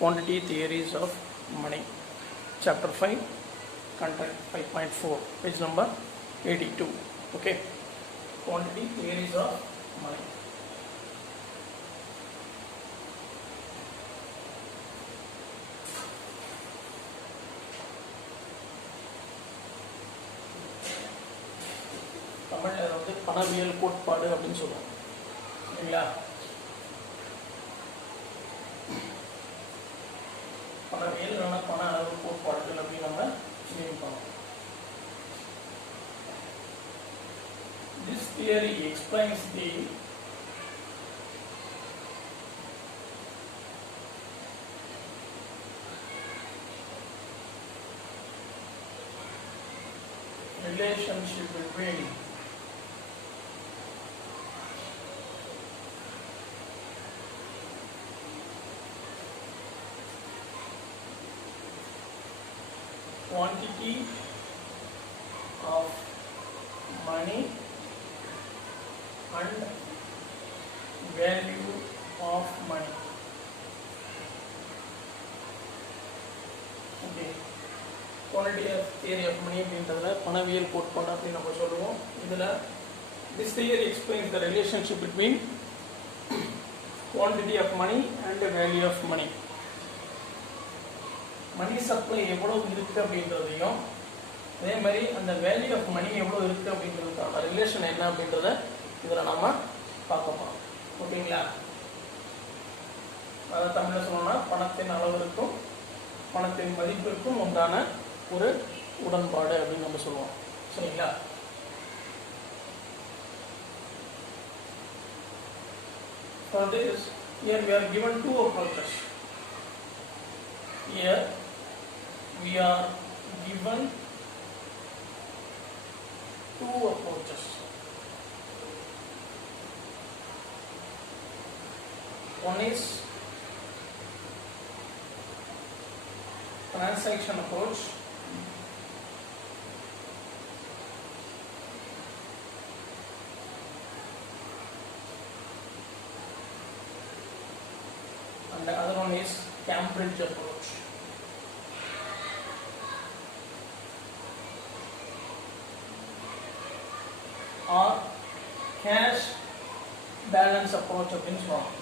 quantity theories of money, chapter 5, content 5.4, page number 82. Okay, quantity theories of money. தமிழ்ல வந்து பணவியல் கோட்பாடு அப்படின்னு சொல்லுவோம் இல்லைங்களா. பணவியல் இல்லைன்னா பண அளவு கோட்பாடுகள் அப்படின்னு நம்ம சொல்லியிருப்போம். This theory explains the relationship between quantity of money and value of money. Okay, quantity of theory of money அப்படின்றதுல பணவியல் கோட்பாடு அப்படின்னு நம்ம சொல்லுவோம். இதில் this theory explains the relationship between quantity of money and the value of money. Money supply எவ்வளவு இருக்கு அப்படின்றதையும் அதே மாதிரி அந்த வேல்யூ ஆஃப் மணி எவ்வளவு இருக்கு அப்படின்றதுக்கான ரிலேஷன் என்ன அப்படின்றத இதில் நம்ம பார்க்க போறோம். ஓகேங்களா. அதை தமிழில் சொல்லணும்னா பணத்தின் அளவிற்கும் பணத்தின் மதிப்பிற்கும் உண்டான ஒரு உடன்பாடு அப்படின்னு நம்ம சொல்லுவோம். சரிங்களா. For this, here we are given two approaches. Here we are given two approaches. One is transaction approach, and the other one is Cambridge approach. Or cash balance approach அப்படின்னு சொல்லுவாங்க.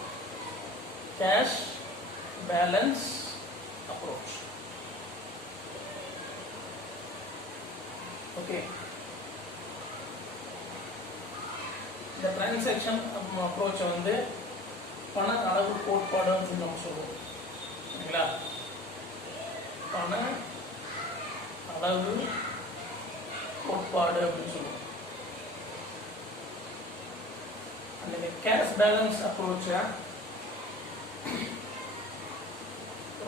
Cash balance approach. Okay. இந்த transaction approach வந்து பண அளவு கோட்பாடு அப்படின்னு நம்ம சொல்லுவோம். சரிங்களா. பண அளவு கோட்பாடு அப்படின்னு சொல்லுவோம். அந்த கேஷ் பேலன்ஸ் அப்ரோச்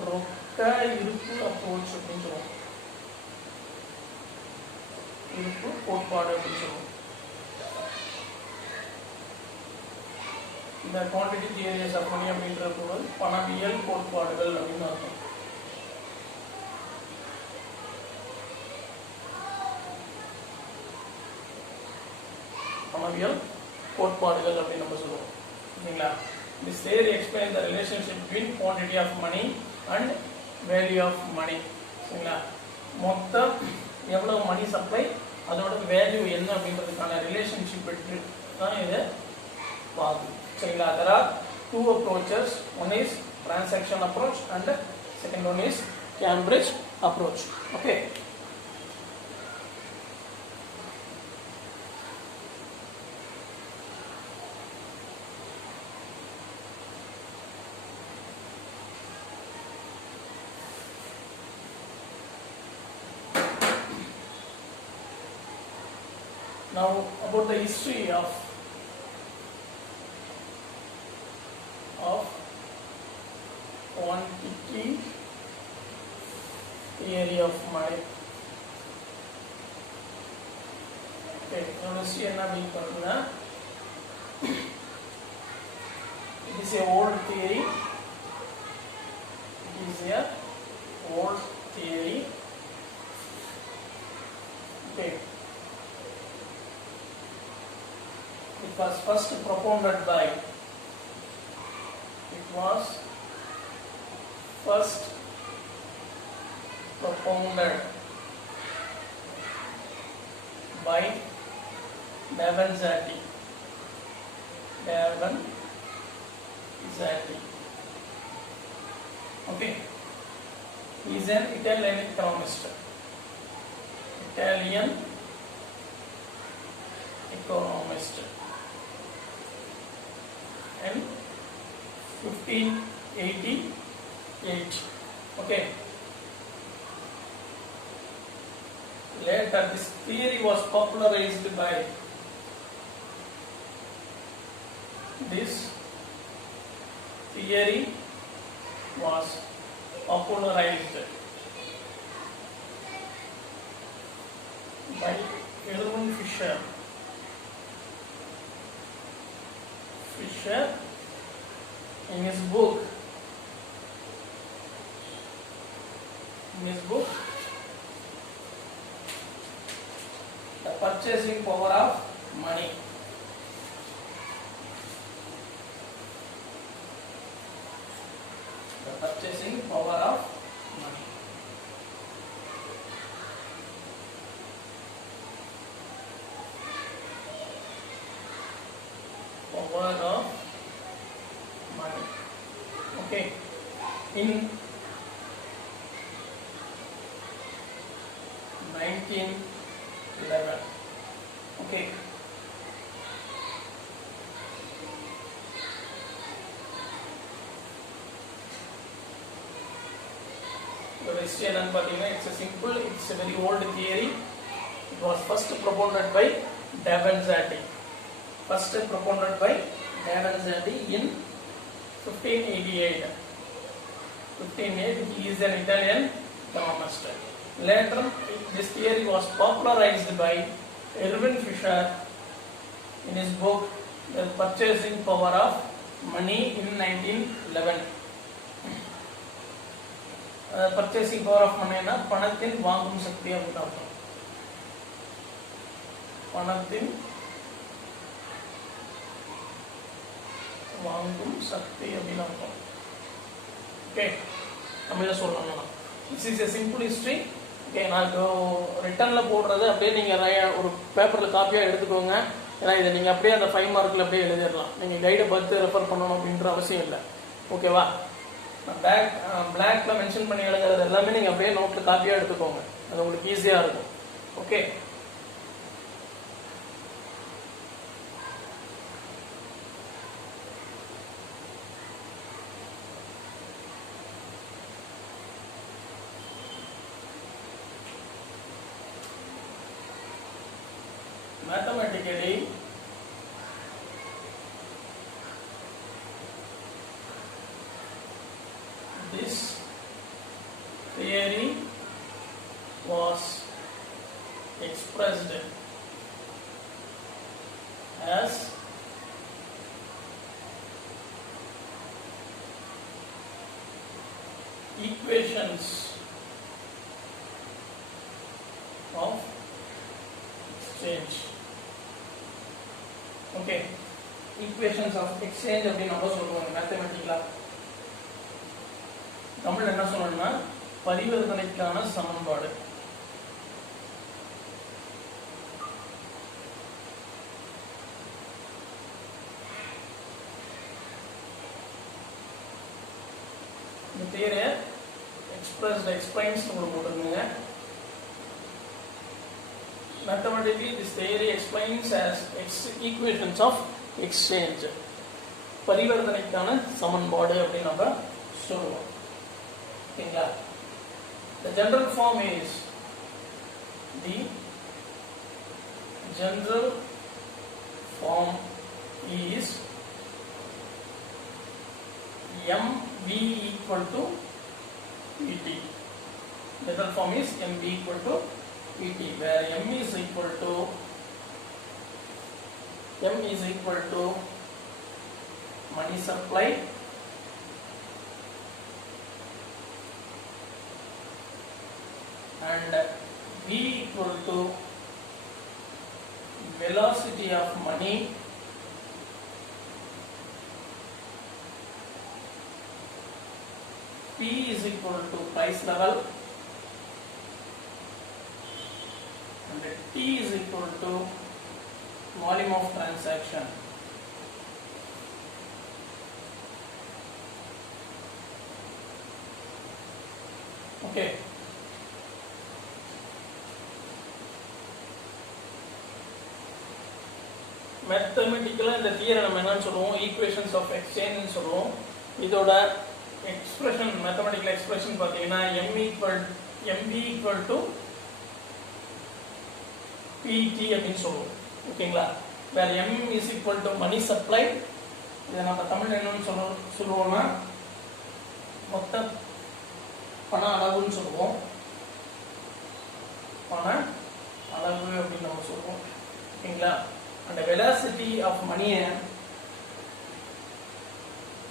ரொக்க இருப்பு அப்ரோச் அப்படின்னு சொல்லுவோம். இருப்பு கோட்பாடு அப்படின்னு சொல்லுவோம். இந்த குவான்டிட்டி தியரிஸ் ஆஃப் மணி அப்படின்ற பொருள் பணவியல் கோட்பாடுகள் அப்படின்னு அர்த்தம். பணவியல் கோட்பாடுகள் அப்படின்னு நம்ம சொல்லுவோம். சரிங்களா. This theory explains the relationship between quantity of money and value of money. சரிங்களா. மொத்தம் எவ்வளவு மணி சப்ளை அதோட வேல்யூ என்ன அப்படின்றதுக்கான ரிலேஷன்ஷிப் பற்றி தான் இது பார்க்கும். சரிங்களா. There are two approaches. One is transaction approach and second one is Cambridge approach. Okay. Now about the history of quantity theory of money. Okay, history என்ன மீன் பண்ணுறதுன்னா it is a old theory. It is a old theory. Okay. It was first propounded by first propounded by Davanzati. Okay, he is an Italian economist. In 1588. Okay. Later, this theory was popularized by Erwin Fisher. In his book The Purchasing Power of Money. The Purchasing Power of Money. Power of money. Okay. In 1911. Okay. The history and it's a very old theory. It was first propounded by Davanzati. In 1588. He is an Italian economist. Later, this theory was popularized by Erwin Fisher in his book The Purchasing Power of Money in 1911. Purchasing power of money na பணத்தின் வாங்கும் சக்தி அப்படினா பணத்தின் வாங்கும் சக்தி அப்படினா ஓகே தமிழ்ல சொல்லணும்னா this is a simple history. Okay நான் ரிட்டன்ல போடுறது அப்படியே நீங்க ஒரு பேப்பர்ல காப்பியா எடுத்துக்கோங்க. ஏன்னா இதை நீங்க அப்படியே அந்த 5 மார்க்ல அப்படியே எழுதிடலாம். நீங்க கைடை பார்த்து ரெஃபர் பண்ணணும் அப்படின்ற அவசியம் இல்லை. ஓகேவா? பிளாக்ல மென்ஷன் பண்ணி எழுதுறது எல்லாமே நீங்க அப்படியே நோட்ல காப்பியா எடுத்துக்கோங்க. அது உங்களுக்கு ஈஸியா இருக்கும். Okay. Mathematically, this theory was expressed as equations of exchange. Okay, equations of exchange அப்படினு நம்ம சொல்லுவோம் மேத்தமேட்டிக்கலா. தமிழ்ல என்ன சொல்லணும்னா பரிவர்த்தனைக்கான சமன்பாடு. இந்த தியரி explains நம்ம போட்டுருங்க. Mathematically, this theory explains as equations of exchange. பரிவர்த்தனைக்கான சமன்பாடு அப்படி நம்ம சொல்லுவோம். ஓகேங்களா? The general form is MV equal to PT. General form is MV equal to PT, where M is equal to money supply and V equal to velocity of money P is equal to price level and T is equal to volume of transaction. Okay. மேத்தமெட்டிக்கலா இந்த தியரி நம்ம என்னன்னு சொல்லுவோம், equations of exchange சொல்லுவோம். இதோட expression, mathematical expression பாத்தீங்கன்னா MB equal to PT அப்படின்னு சொல்லுவோம். ஓகேங்களா? வேற M is equal to money supply. இதை நம்ம தமிழ்ல என்னன்னு சொல்லுவோம்னா மொத்த பண அளவுன்னு சொல்லுவோம். பண அளவு அப்படின்னு நம்ம சொல்லுவோம். ஓகேங்களா? அந்த வெலாசிட்டி ஆஃப் மணியை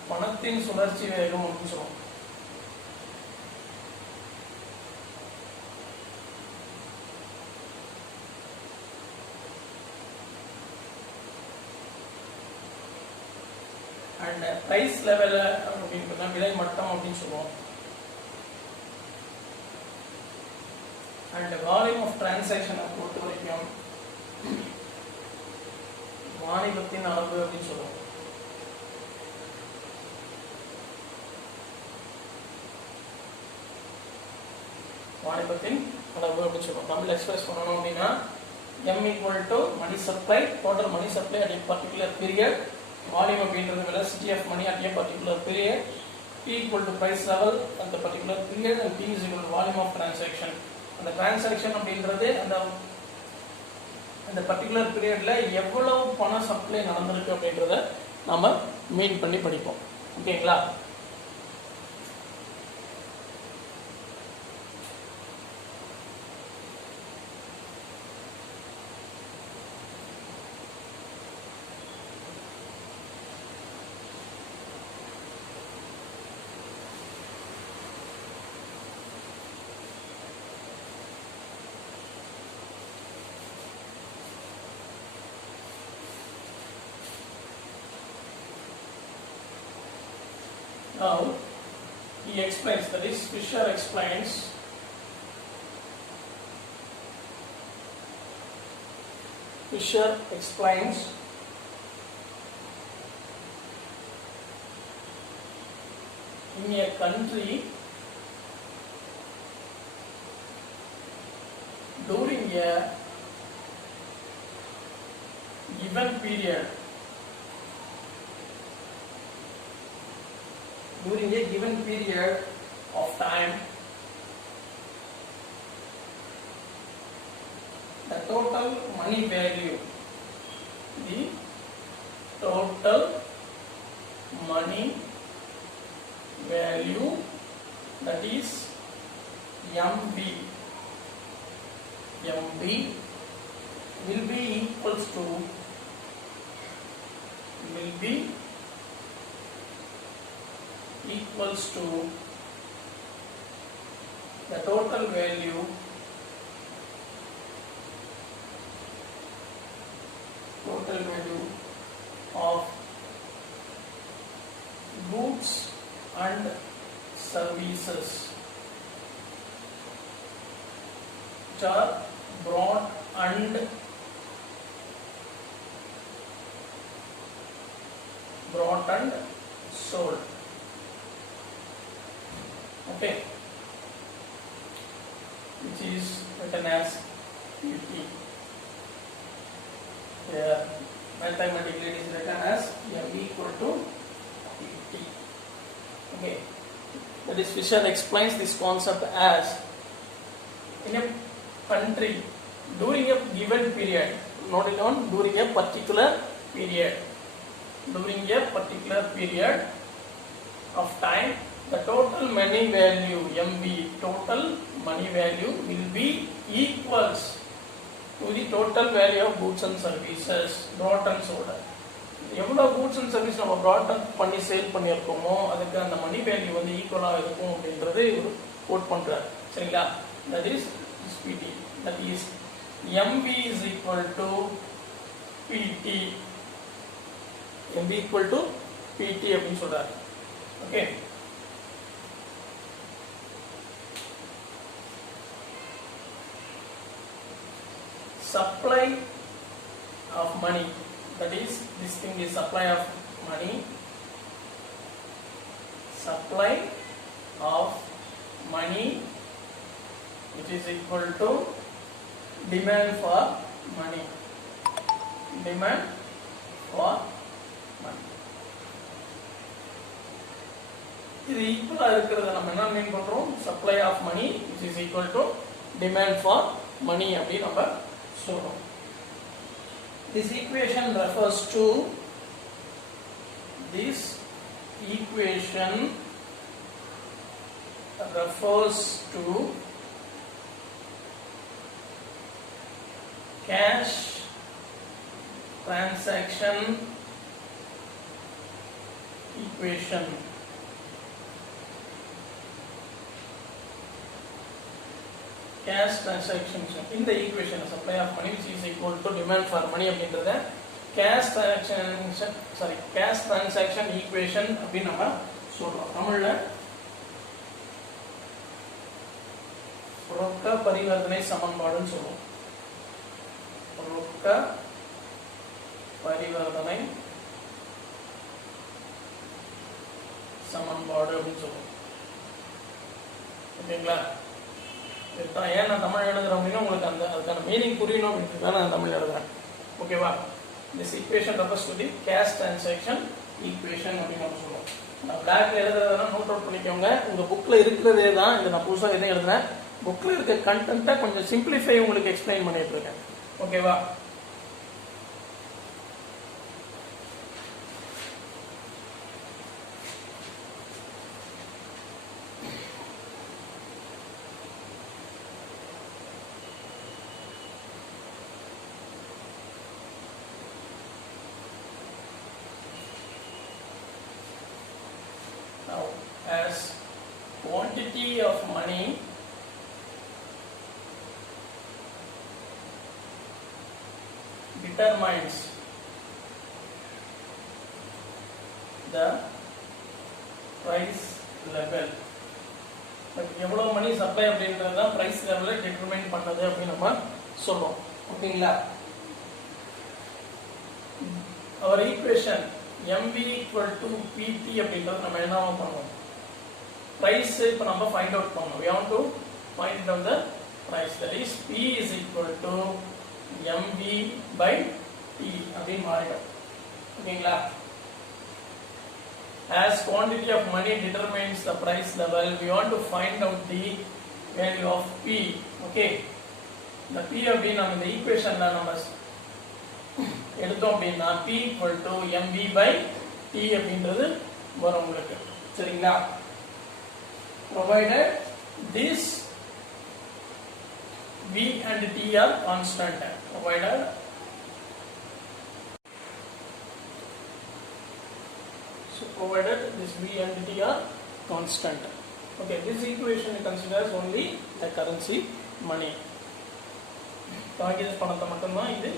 பணத்தின் சுழற்சி வேகம் அப்படின்னு சொல்லுவோம். அண்ட் பிரைஸ் லெவல் அப்படின்னு விலை மட்டம் அப்படின்னு சொல்லுவோம். அண்ட் வால்யூம் ஆஃப் டிரான்சாக்ஷனை பொறுத்த வரைக்கும் வாணிபத்தின் அளவு அப்படின்னு சொல்லுவோம். வாணிபத்தின் அளவு அப்படின்னு சொல்லுவோம். தமிழ் எக்ஸ்பிரஸ் பண்ணணும் அப்படின்னா M equal to money supply, total money supply at a particular period, volume அப்படின்றது velocity of money at a particular period, P equal to price level at the particular period, and P is equal to volume of transaction. அந்த transaction அப்படின்றது அந்த பர்டிகுலர் பீரியட்ல எவ்வளவு பண சப்ளை நடந்திருக்கு அப்படின்றத நாம மீன் பண்ணி படிப்போம். ஓகேங்களா? Now he explains, that is Fisher explains in a country during a given period, of time, the total money value, that is MB will be equals to the total value of goods and services which are brought and sold. Okay, which is written as PT. Here mathematically it is written as M equal to PT. Okay, that is Fisher explains this concept as in a country during a given period, not alone during a particular period of time, the total money value MB will be equals to the total value of goods and services brought and sold. எவ்வளவு goods and service நம்ம brought பண்ணி சேல் பண்ணியிருக்கோமோ அதுக்கு அந்த மணி வேல்யூ வந்து ஈக்குவலா இருக்கும் அப்படின்றது கோட் பண்றாரு. சரிங்களா? that is PT, that is MB is equal to PT, MB equal to PT அப்படின்னு சொல்றாரு. Okay, supply of money, that is this thing is supply of money, supply of money which is equal to demand for money, demand for money. இது ஈக்குவலா இருக்கிறத நம்ம என்ன மீன் பண்றோம், supply of money which is equal to demand for money அப்படி நம்ம சொல்றோம். This equation refers to cash transaction equation. Cash transaction in the equation supply of money which is equal to demand for money அப்படின்றத cash transaction equation அப்படி நம்ம சொல்றோம். தமிழ்ல ரொக்க பரிவர்த்தனை சமன்பாடுன்னு சொல்லுவோம். ரொக்க பரிவர்த்தனை சமன்பாடு அப்படின்னு சொல்லுவோம். ஓகேங்களா? ஏன் நான் தமிழ் எழுதுறேன் அப்படின்னா உங்களுக்கு அதுக்கான மீனிங் புரியணும் அப்படின்னு நான் தமிழ் எழுதுறேன். ஓகேவா? This equation refers to the cash transaction equation அப்படின்னு நம்ம சொல்லுவோம். நான் பிளாக்ல எழுதுறதுனா நோட் அவுட் பண்ணிக்கோங்க. உங்க புக்ல இருக்கிறதே தான் இது, நான் புதுசா எதையும் எழுதுறேன். புக்ல இருக்க கண்டென்ட்டை கொஞ்சம் சிம்பிளிஃபை உங்களுக்கு எக்ஸ்பிளைன் பண்ணிட்டு இருக்கேன். ஓகேவா? Now, as quantity of money determines the price level, but எவ்வளவு மணி சப்ளை அப்படின்றது தான் பிரைஸ் லெவலை டிட்டர்மைன் பண்ணது அப்படின்னு நம்ம சொல்றோம். ஓகேங்களா? our equation MV equal to PT அப்படின்றது நம்ம என்ன பண்ணுவோம், price இப்ப நம்ம find out பண்ணணும். we want to find out the price, that is P is equal to MV by T அப்படி மாறிடும். ஓகேங்களா? as quantity of money determines the price level, we want to find out the value of P. okay, the P அப்படி நம்ம இந்த ஈக்குவேஷன்ல நம்ம எடுத்தோம் அப்படின்னா P equal to MV by T அப்படின்றது வரும் உங்களுக்கு. சரிங்களா? provided this V and T are constant, provided this V and T are constant. okay, this equation considers only the currency money. காகித பணத்தை மட்டும்தான் இது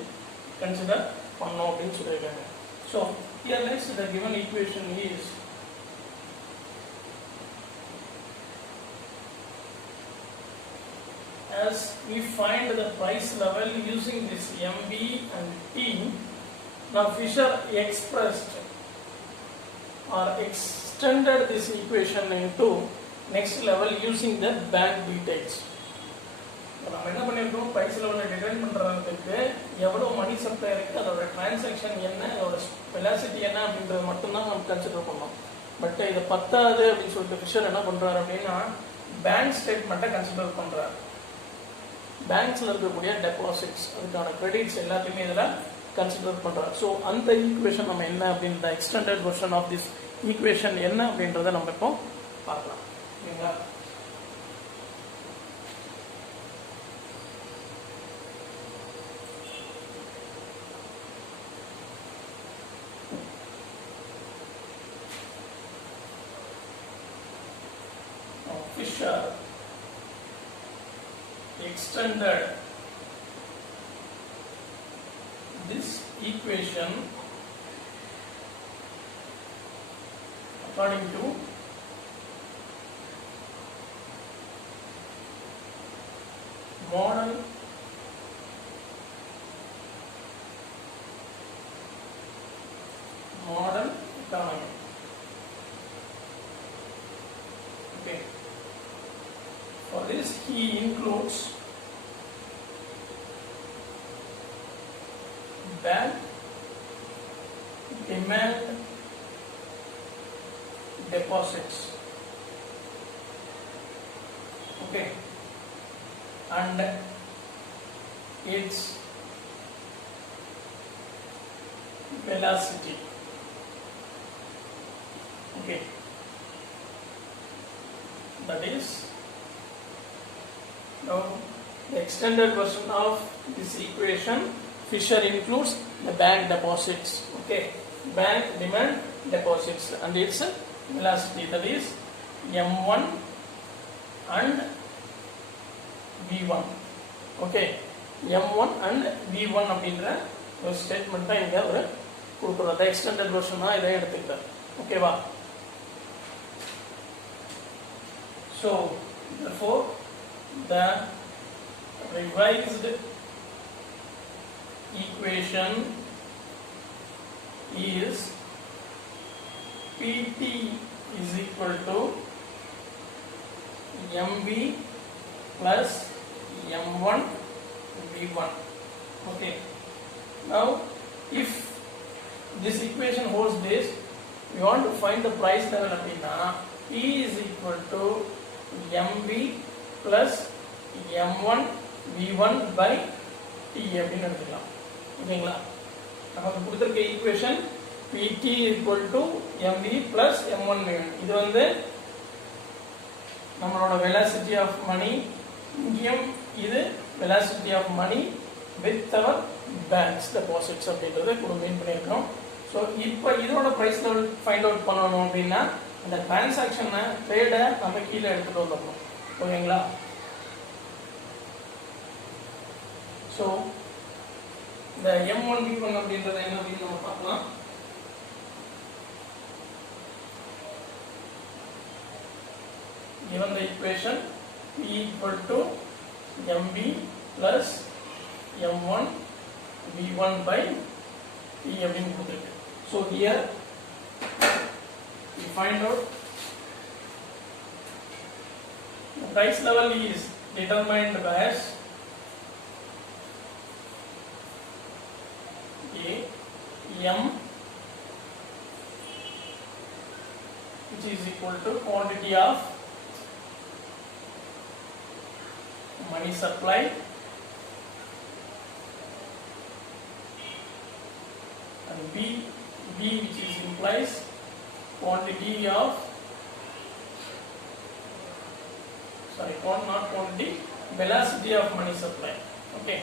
கன்சிடர் பண்ணோம் அப்படின்னு சொல்லியிருக்காங்க. So here next the given equation is as we find the price level using this MV and T. Now Fisher expressed or extended this equation into next level using the bank details. நம்ம என்ன பண்ணிருக்கோம், பிரைஸ் லெவலை டிட்டர்மைன் பண்றதுக்கு எவ்வளவு money supply இருக்கு, அதோட டிரான்சாக்ஷன் என்ன, அதோட வெலாசிட்டி என்ன அப்படின்றது மட்டும் தான் நம்ம கன்சிடர் பண்ணோம். பட் இது பத்தாது அப்படின்னு சொல்லிட்டு ஃபிஷர் என்ன பண்றாரு அப்படின்னா பேங்க் ஸ்டேட்மெண்ட்டை கன்சிடர் பண்றாரு. பேங்க்ஸ்ல இருக்கக்கூடிய டெபாசிட்ஸ், அதுக்கான கிரெடிட்ஸ் எல்லாத்தையுமே இதுல கன்சிடர் பண்றாரு. ஸோ அந்த ஈக்குவேஷன் நம்ம என்ன அப்படின்ற extended version of this equation என்ன அப்படின்றத நம்ம இப்போ பார்க்கலாம். ஓகேங்களா? Fisher extended this equation according to model For this, he includes bank demand deposits. Okay, and its velocity. Okay, that is now the extended version of this equation. Fisher includes the bank deposits. Okay, bank demand deposits and its velocity, that is M1 and V1. Okay, M1 and V1 அப்படின்ற ஒரு ஸ்டேட்மெண்ட் தான் இங்க ஒரு கொடுக்குறோம். the extended version தான் இதை எடுத்துக்கிட்டார். ஓகேவா? So therefore the revised equation is PT is equal to MV plus M1 V1. Okay, now if this equation holds this, we want to find the price level அப்படினா P is equal to MV plus M1 V1 by T அப்படின்னு எடுத்துக்கலாம். ஓகேங்களா? நமக்கு கொடுத்திருக்க equation PT equal to MV plus M1 V1. இது வந்து நம்மளோட velocity of money. இங்கேயும் இது velocity of money with our banks deposits அப்படின்றத கூட மெயின் பண்ணியிருக்கோம். ஸோ இப்போ இதோட ப்ரைஸ் லெவல் ஃபைண்ட் அவுட் பண்ணணும் அப்படின்னா அந்த டிரான்சாக்ஷனை ட்ரேடை நம்ம கீழே எடுத்துகிட்டு வந்துடணும். ஓகேங்களா? ஸோ இந்த M1 V1 அப்படின்றது என்ன அப்படின்னு நம்ம பார்க்கலாம். Given the equation P equal to MV plus M1 V1 by T அப்படின்னு கொடுத்துருக்கு. So here we find out the price level is determined as M, which is equal to quantity of money supply and B which is implies quantity of not quantity, velocity of money supply. Okay,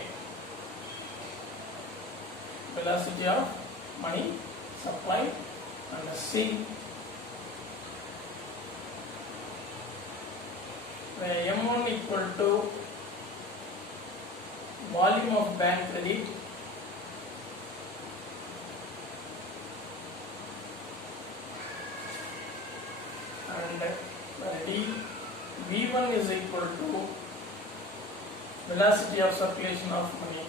velocity of money supply and C where M1 equal to volume of bank credit and D V1 is equal to velocity of circulation of money.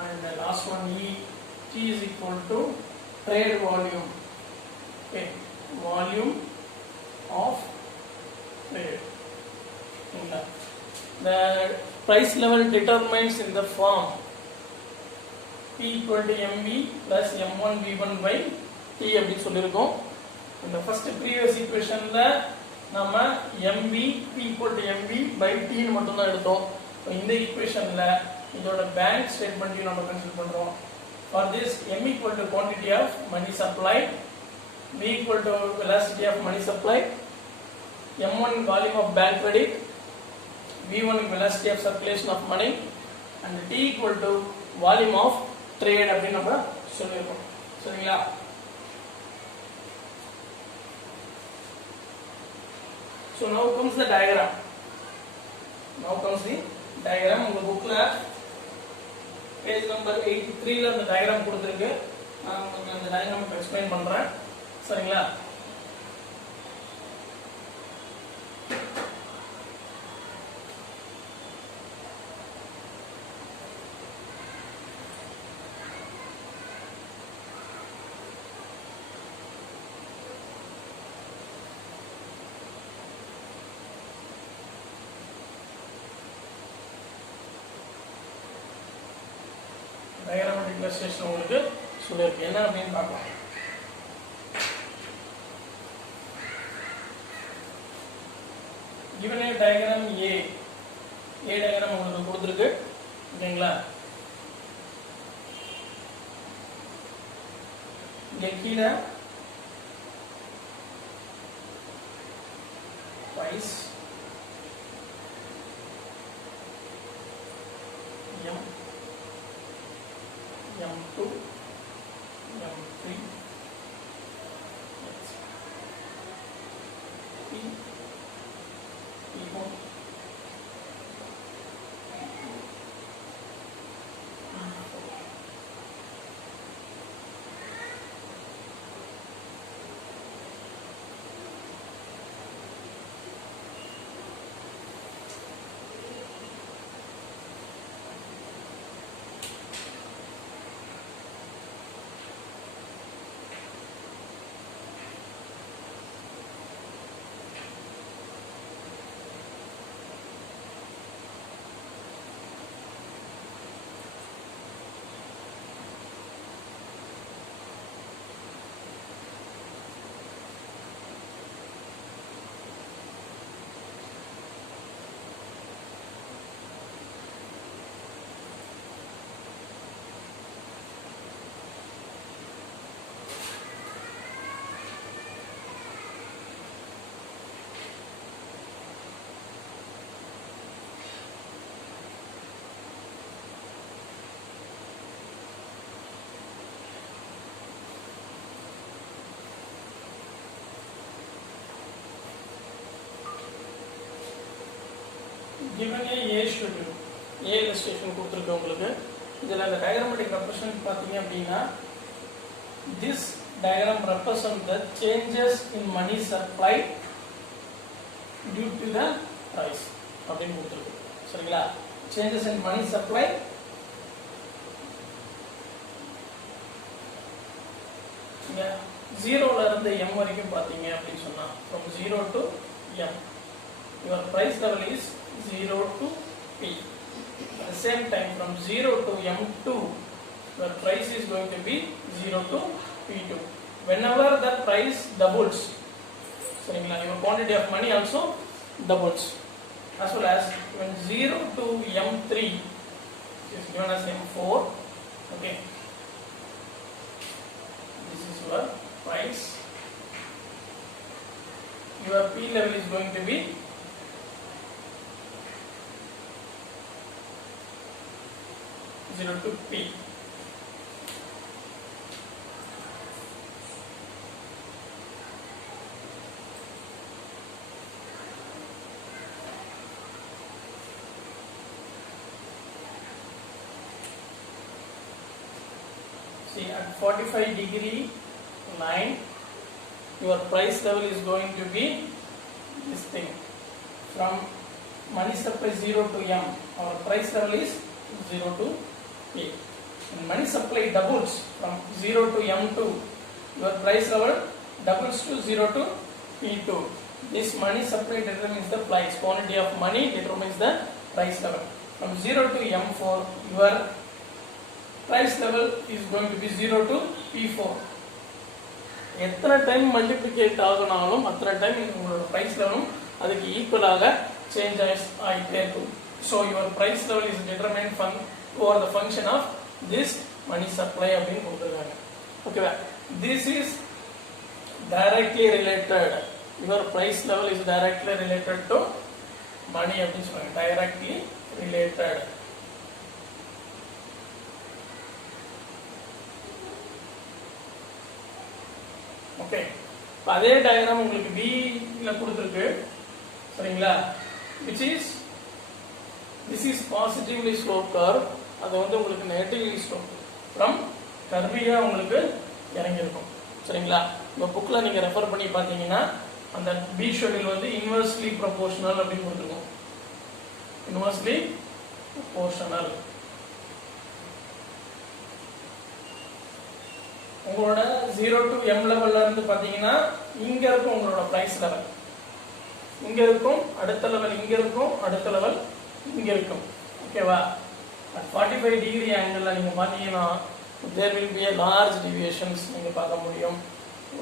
And the last one E, T is equal to trade volume. Okay, volume of trade. The price level determines in the form P equal to MV plus M1 V1 by T அப்படின்னு சொல்லியிருக்கோம். இந்த first previous equationல நம்ம MV P equal to MV by T மட்டும் தான் எடுத்தோம். இந்த equationல இதோட பேங்க் ஸ்டேட்மெண்ட்டையும் நம்ம கன்சிடர் பண்றோம். For this M equal to quantity of money supply, V equal to velocity of money supply, M1 volume of bank credit, V1 velocity of circulation of money and T equal to volume of trade அப்படின்னு நம்ம சொல்லியிருக்கோம். சரிங்களா? So now comes the diagram. உங்க புக்ல page number 83ல அந்த டயகிராம் கொடுத்திருக்கு. நான் உங்களுக்கு அந்த டயகிராம் எக்ஸ்பிளைன் பண்றேன். சரிங்களா? டயக்ராமேட்டிக் illustration உங்களுக்கு சொல்லிருக்கு. என்ன அப்படின்னு பார்க்கலாம். given a diagram A diagram உங்களுக்கு கொடுத்திருக்கு. ஓகேங்களா? இங்க கீழ price M2 M3 P4 given a schedule A illustration கொடுத்திருக்கு உங்களுக்கு. இதுல அந்த diagrammatic representation பாத்தீங்க அப்படினா this diagram represents the changes in money supply due to the price அப்படின்னு கொடுத்திருக்கு. சரிங்களா? changes in money supply இங்க 0 ல இருந்து m வரைக்கும் பாத்தீங்க அப்படி சொன்னா from 0 to m your price level is 0 to P. At the same time from 0 to M2 the price is going to be 0 to P2. Whenever the price doubles, so your quantity of money also doubles. As well as when 0 to M3 is given as M4. Okay, this is your price. Your P level is going to be 0 to P. See, at 45-degree line, your price level is going to be this thing. From money supply 0 to M, our price level is 0 to A. When money supply doubles from 0 to M2, your price level doubles to 0 to P2. This money supply determines the price. Quantity of money determines the price level. From 0 to M4, your price level is going to be 0 to P4. எத்தனை time multiplicate ஆகனாலும் அத்தனை டைம் உங்களோட பிரைஸ் லெவலும் அதுக்கு ஈக்குவலாக சேஞ்ச் ஆகிட்டே இருக்கும். So your price level is determined for the function of this money supply அப்படின்னு கொடுத்துருக்காங்க. ஓகேவா? This is directly related. Your price level is directly related to money அப்படின்னு சொல்றாங்க. Directly related. ஓகே, அதே டயக்ராம் உங்களுக்கு B ல கொடுத்திருக்கு. சரிங்களா? which is this is positively sloped curve. அது வந்து உங்களுக்கு negatively sloped from கர்வியா உங்களுக்கு இறங்கி இருக்கும். சரிங்களா? இந்த புக்ல நீங்க ரெஃபர் பண்ணி பாத்தீங்கன்னா அந்த B ஷெட்யூல் வந்து இன்வெர்ஸ்லி ப்ரொபோர்ஷனல் அப்படின்னு கொடுத்திருக்கும். Inversely proportional. உங்களோட 0 to M லெவல்ல இருந்து பாத்தீங்கன்னா இங்க இருக்கும் உங்களோட பிரைஸ் லெவல். இங்க இருக்கும், அடுத்த லெவல் இங்க இருக்கும், அடுத்த லெவல் இங்க இருக்கும். ஓகேவா? At 45 degree angle நீங்க பாத்தீங்கன்னா there will be a large deviations நீங்க பார்க்க முடியும்.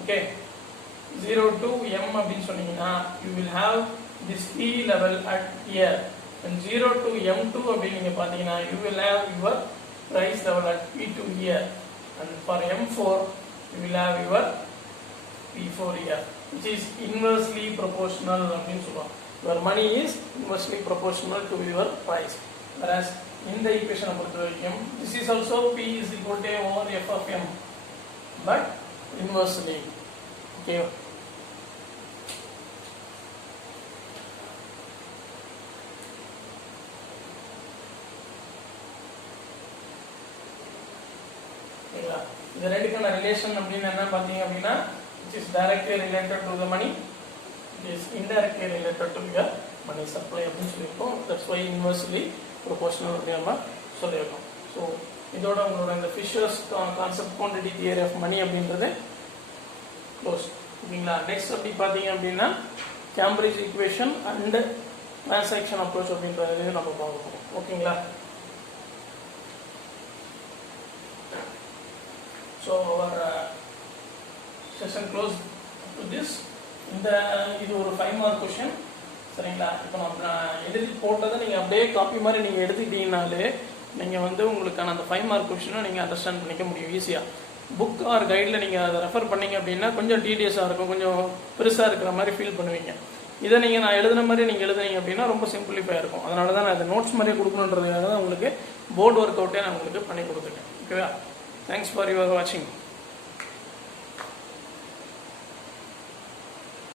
Okay, 0 to m அப்படின்னு சொன்னீங்கன்னா you will have this P level at here, and 0 to m2 அப்படின்னு நீங்க பாத்தீங்கன்னா you will have your price level at P2 here, and for m4 you will have your P4 here, which is inversely proportional அப்படின்னு சொல்லுவாங்க. Your money is inversely proportional to your price. Whereas in the equation பொறுத்த வரைக்கும் this is also P is equal to A over F of M, but inversely. Okay. இந்த ரெண்டுக்கான ரிலேஷன் அப்படின்னு என்ன பார்த்தீங்க அப்படின்னா which is directly related to the money, it is indirectly related to your money supply அப்படின்னு சொல்லியிருக்கோம். That's why inversely proportional அப்படின்னு நம்ம சொல்லியிருக்கோம். ஸோ இதோட உங்களோட இந்த Fisher's concept quantity theory of money அப்படின்றது க்ளோஸ். ஓகேங்களா? நெக்ஸ்ட் அப்படி பார்த்தீங்க அப்படின்னா Cambridge equation and transaction approach அப்படின்றது நம்ம பார்க்க போகிறோம். ஓகேங்களா? So our session closed to this. இது ஒரு 5 mark question. சரிங்களா? இப்போ நான் எழுதி போட்டதை நீங்கள் அப்படியே காப்பி மாதிரி நீங்கள் எடுத்துக்கிட்டீங்கனாலே நீங்கள் வந்து உங்களுக்கான அந்த 5 mark கொஷினை நீங்கள் அண்டர்ஸ்டாண்ட் பண்ணிக்க முடியும் ஈஸியாக. புக் ஆர் கைடில் நீங்கள் அதை ரெஃபர் பண்ணீங்க அப்படின்னா கொஞ்சம் டீடியஸாக இருக்கும், கொஞ்சம் பெருசாக இருக்கிற மாதிரி ஃபீல் பண்ணுவீங்க. இதை நீங்கள் நான் எழுதுன மாதிரி நீங்கள் எழுதுனீங்க அப்படின்னா ரொம்ப சிம்பிளிஃபை இருக்கும். அதனால தான் நான் அதை நோட்ஸ் மாதிரியே கொடுக்கணுன்றதுக்காக தான் உங்களுக்கு போர்டு ஒர்க் அவுட்டே நான் உங்களுக்கு பண்ணி கொடுத்துருக்கேன். ஓகேவா? Thanks for your watching.